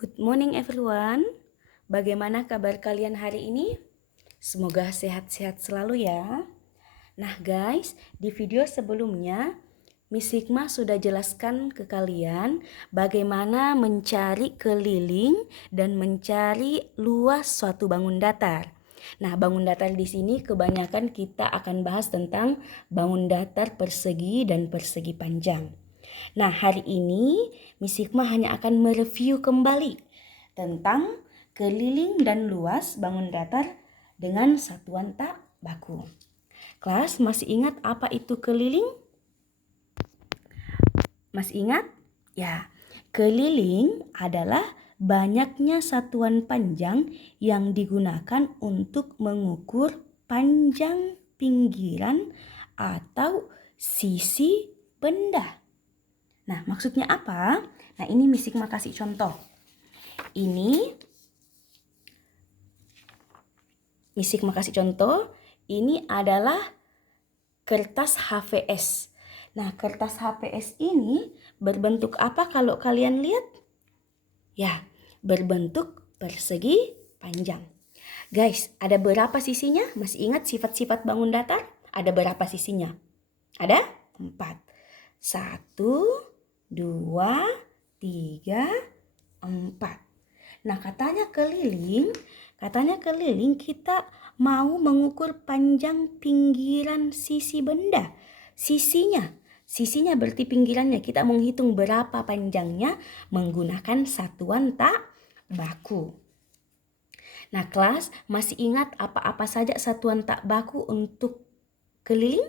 Good morning everyone. Bagaimana kabar kalian hari ini? Semoga sehat-sehat selalu ya. Nah guys, di video sebelumnya Miss Hikmah sudah jelaskan ke kalian bagaimana mencari keliling dan mencari luas suatu bangun datar. Nah, bangun datar di sini kebanyakan kita akan bahas tentang bangun datar persegi dan persegi panjang. Nah, hari ini Miss Hikmah hanya akan mereview kembali tentang keliling dan luas bangun datar dengan satuan tak baku. Kelas masih ingat apa itu keliling? Masih ingat? Ya, keliling adalah banyaknya satuan panjang yang digunakan untuk mengukur panjang pinggiran atau sisi benda. Nah, maksudnya apa? Nah, ini Miss Hikmah kasih contoh. Ini Miss Hikmah kasih contoh, ini adalah kertas HVS. Nah, kertas HVS ini berbentuk apa kalau kalian lihat? Ya, berbentuk persegi panjang. Guys, ada berapa sisinya? Masih ingat sifat-sifat bangun datar? Ada berapa sisinya? Ada 4. 1, 2, 3, 4. Nah, katanya keliling kita mau mengukur panjang pinggiran sisi benda. Sisinya berarti pinggirannya. Kita menghitung berapa panjangnya menggunakan satuan tak baku. Nah, kelas masih ingat apa-apa saja satuan tak baku untuk keliling?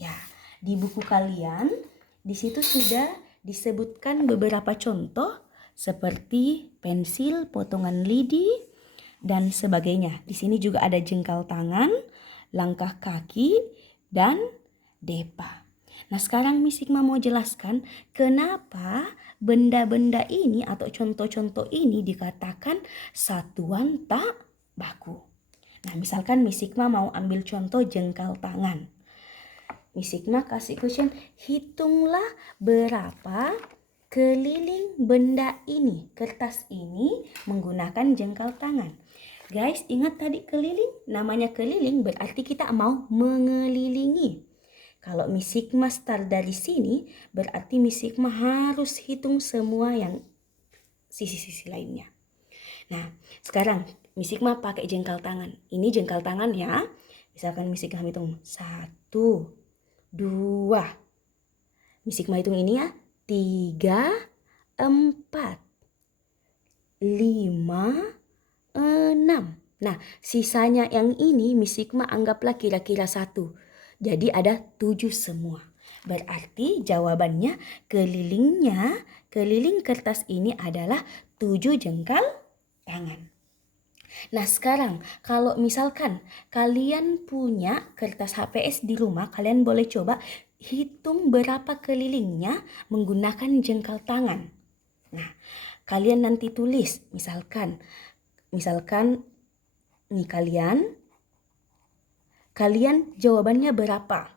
Ya, di buku kalian di situ sudah disebutkan beberapa contoh seperti pensil, potongan lidi, dan sebagainya. Di sini juga ada jengkal tangan, langkah kaki, dan depa. Nah, sekarang Miss Hikmah mau jelaskan kenapa benda-benda ini atau contoh-contoh ini dikatakan satuan tak baku. Nah, misalkan Miss Hikmah mau ambil contoh jengkal tangan. Miss Hikmah kasih question, hitunglah berapa keliling benda ini, kertas ini menggunakan jengkal tangan. Guys, ingat tadi keliling? Namanya keliling berarti kita mau mengelilingi. Kalau Miss Hikmah start dari sini, berarti Miss Hikmah harus hitung semua yang sisi-sisi lainnya. Nah, sekarang Miss Hikmah pakai jengkal tangan. Ini jengkal tangan ya. Misalkan Miss Hikmah hitung 1, 2. Miss Hikmah hitung ini ya. 3, 4, 5, 6. Nah, sisanya yang ini Miss Hikmah anggaplah kira-kira 1. Jadi ada 7 semua. Berarti jawabannya keliling kertas ini adalah 7 jengkal tangan. Nah, sekarang kalau misalkan kalian punya kertas HVS di rumah, kalian boleh coba hitung berapa kelilingnya menggunakan jengkal tangan. Nah, kalian nanti tulis, misalkan nih kalian jawabannya berapa.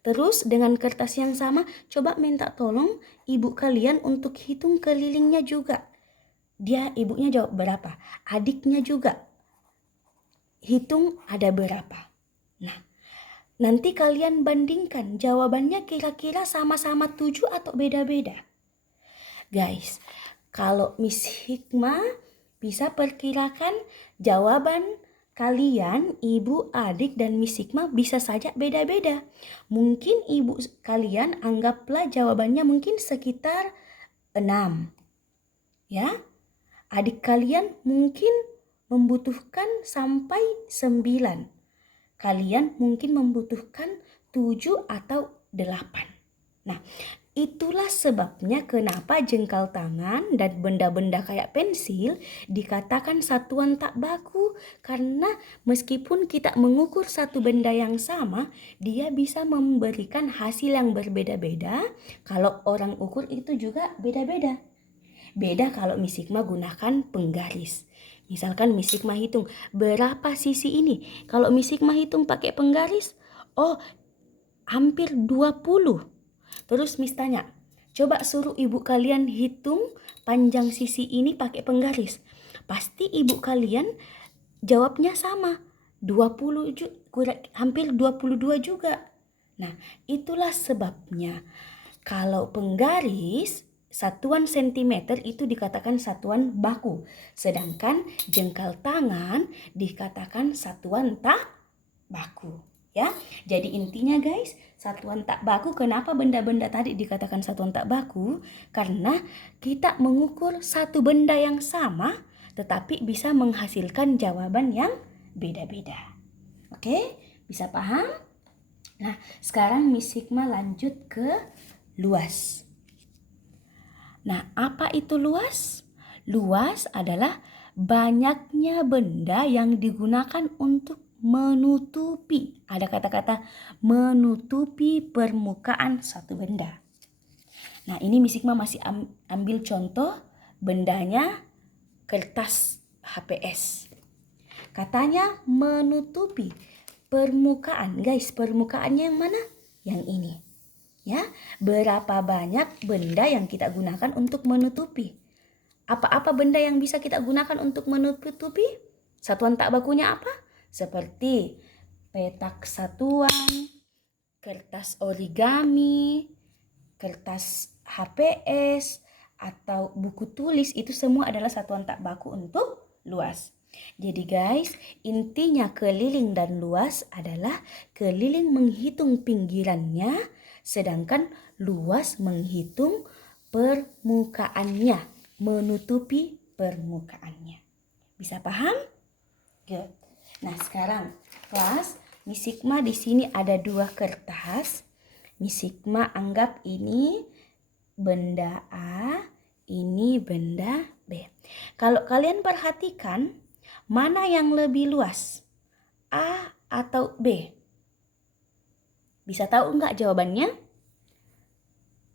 Terus dengan kertas yang sama, coba minta tolong ibu kalian untuk hitung kelilingnya juga. Ibunya jawab berapa, adiknya juga hitung ada berapa. Nah, nanti kalian bandingkan jawabannya kira-kira sama-sama 7 atau beda-beda. Guys, kalau Miss Hikmah bisa perkirakan jawaban kalian, ibu, adik, dan Miss Hikmah bisa saja beda-beda. Mungkin ibu kalian anggaplah jawabannya mungkin sekitar 6. Ya, adik kalian mungkin membutuhkan sampai 9. Kalian mungkin membutuhkan 7 atau 8. Nah, itulah sebabnya kenapa jengkal tangan dan benda-benda kayak pensil dikatakan satuan tak baku. Karena meskipun kita mengukur satu benda yang sama, dia bisa memberikan hasil yang berbeda-beda. Kalau orang ukur itu juga beda-beda. Beda kalau Miss Hikmah gunakan penggaris. Misalkan Miss Hikmah hitung berapa sisi ini. Kalau Miss Hikmah hitung pakai penggaris, oh hampir 20. Terus Miss tanya, Coba suruh ibu kalian hitung panjang sisi ini pakai penggaris. Pasti ibu kalian jawabnya sama. 20 hampir 22 juga. Nah, itulah sebabnya kalau penggaris satuan sentimeter itu dikatakan satuan baku. Sedangkan jengkal tangan dikatakan satuan tak baku. Ya, jadi intinya guys, satuan tak baku, kenapa benda-benda tadi dikatakan satuan tak baku? Karena kita mengukur satu benda yang sama, tetapi bisa menghasilkan jawaban yang beda-beda. Oke, bisa paham? Nah, sekarang Miss Hikmah lanjut ke luas. Nah, apa itu luas? Luas adalah banyaknya benda yang digunakan untuk menutupi. Ada kata-kata menutupi permukaan satu benda. Nah, ini Miss Hikmah masih ambil contoh bendanya kertas HPS. Katanya menutupi permukaan. Guys, permukaannya yang mana? Yang ini. Ya, berapa banyak benda yang kita gunakan untuk menutupi? Apa-apa benda yang bisa kita gunakan untuk menutupi? Satuan tak bakunya apa? Seperti petak satuan, kertas origami, kertas HPS, atau buku tulis, itu semua adalah satuan tak baku untuk luas. Jadi guys, intinya keliling dan luas adalah keliling menghitung pinggirannya, sedangkan luas menghitung permukaannya, menutupi permukaannya. Bisa paham? Good. Nah, sekarang kelas Miss Hikmah di sini ada 2 kertas. Miss Hikmah anggap ini benda A, ini benda B. Kalau kalian perhatikan, mana yang lebih luas? A atau B? Bisa tahu enggak jawabannya?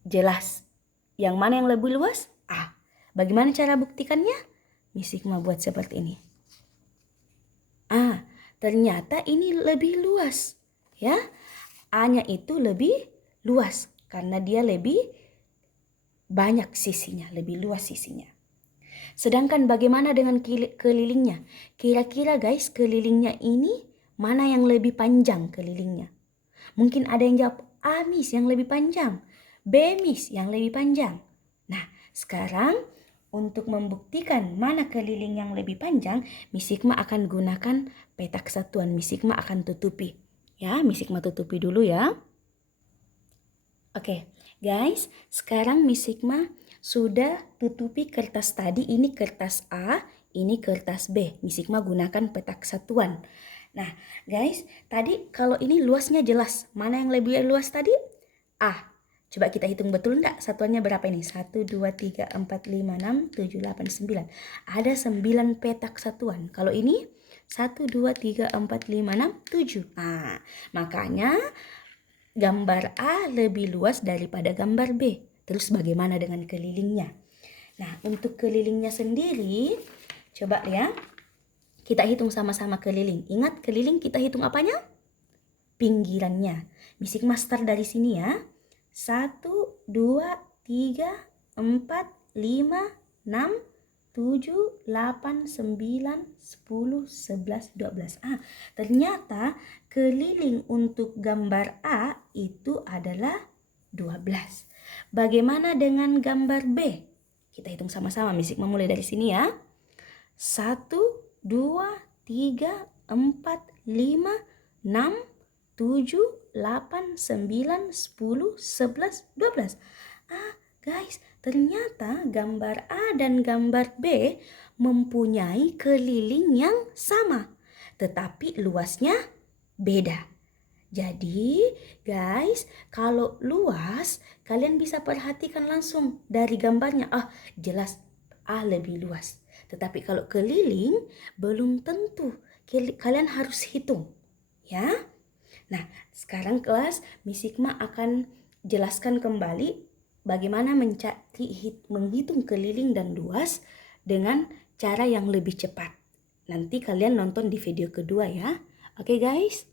Jelas. Yang mana yang lebih luas? A. Bagaimana cara buktikannya? Miss Hikmah buat seperti ini. Ternyata ini lebih luas. Ya, A-nya itu lebih luas karena dia lebih banyak sisinya, lebih luas sisinya. Sedangkan bagaimana dengan kelilingnya? Kira-kira guys, kelilingnya ini mana yang lebih panjang kelilingnya? Mungkin ada yang jawab A Miss yang lebih panjang, B Miss yang lebih panjang. Nah, sekarang untuk membuktikan mana keliling yang lebih panjang, Miss Hikmah akan gunakan petak satuan. Miss Hikmah akan tutupi. Ya, Miss Hikmah tutupi dulu ya. Oke, guys, sekarang Miss Hikmah sudah tutupi kertas tadi. Ini kertas A, ini kertas B. Miss Hikmah gunakan petak satuan. Nah, guys, tadi kalau ini luasnya jelas. Mana yang lebih luas tadi? A. Coba kita hitung betul enggak satuannya berapa ini? 1, 2, 3, 4, 5, 6, 7, 8, 9. Ada 9 petak satuan. Kalau ini 1, 2, 3, 4, 5, 6, 7. Nah, makanya gambar A lebih luas daripada gambar B. Terus bagaimana dengan kelilingnya? Nah, untuk kelilingnya sendiri, coba ya. Kita hitung sama-sama keliling. Ingat keliling kita hitung apanya? Pinggirannya. Miss Hikmah start dari sini ya. 1, 2, 3, 4, 5, 6, 7, 8, 9, 10, 11, 12. Ternyata keliling untuk gambar A itu adalah 12. Bagaimana dengan gambar B? Kita hitung sama-sama. Miss Hikmah mulai dari sini ya. 1, 2, 3, 4, 5, 6, 7, 8, 9, 10, 11, 12. Guys, ternyata gambar A dan gambar B mempunyai keliling yang sama, tetapi luasnya beda. Jadi, guys, kalau luas, kalian bisa perhatikan langsung dari gambarnya. Jelas A lebih luas. Tetapi kalau keliling, belum tentu. Kalian harus hitung, ya. Nah, sekarang kelas Miss Hikmah akan jelaskan kembali bagaimana menghitung keliling dan luas dengan cara yang lebih cepat. Nanti kalian nonton di video kedua ya. Oke guys?